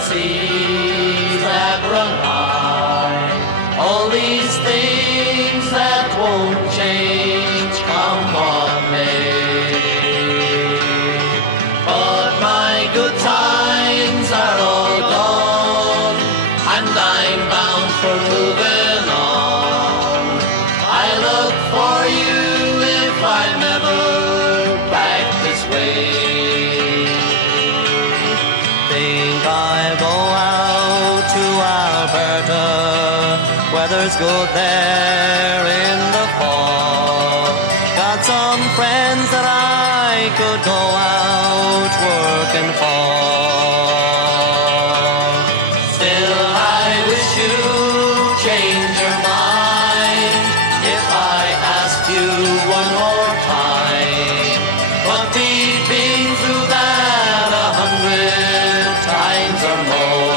seas that run high, all these things that won't change come what may. But my good times are all gone, and I'm bound for moving on. I look for you if I'm ever back this way. Think I'll go out to Alberta, weather's good there in the fall. Got some friends that I could go out working for. Still I wish you'd change your mind if I asked you one more time. But we've been through that 100 times or more.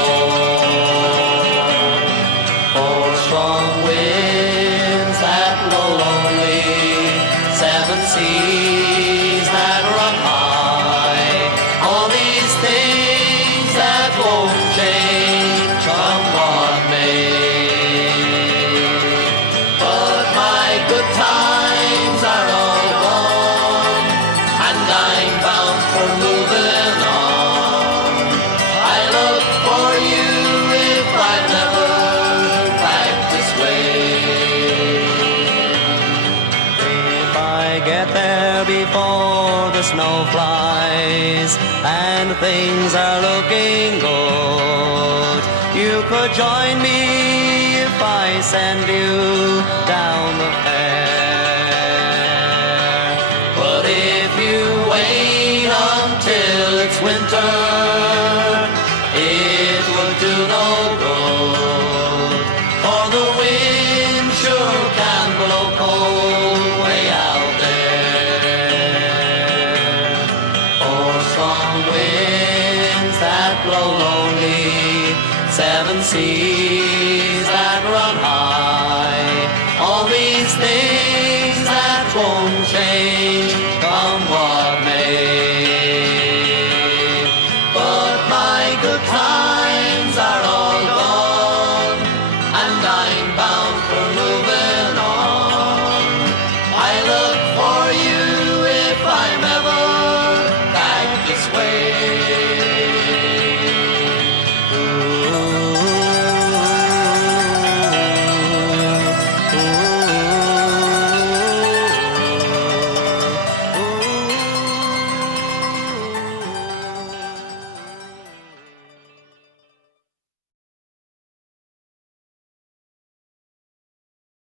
Four strong winds that blow lonely, seven seas that run high, all these things that won't change come what may. But my good times are all gone, and I'm bound for moving on. I look for you if I'm never back this way. If I get there before the snow flies and things are looking good, you could join me if I send you down the fair. But if you wait until it's winter, it will do no good, for the wind sure can blow cold way out there. Four strong winds that blow lonely, seven seas that run high, all these things that won't change come what may. But my good time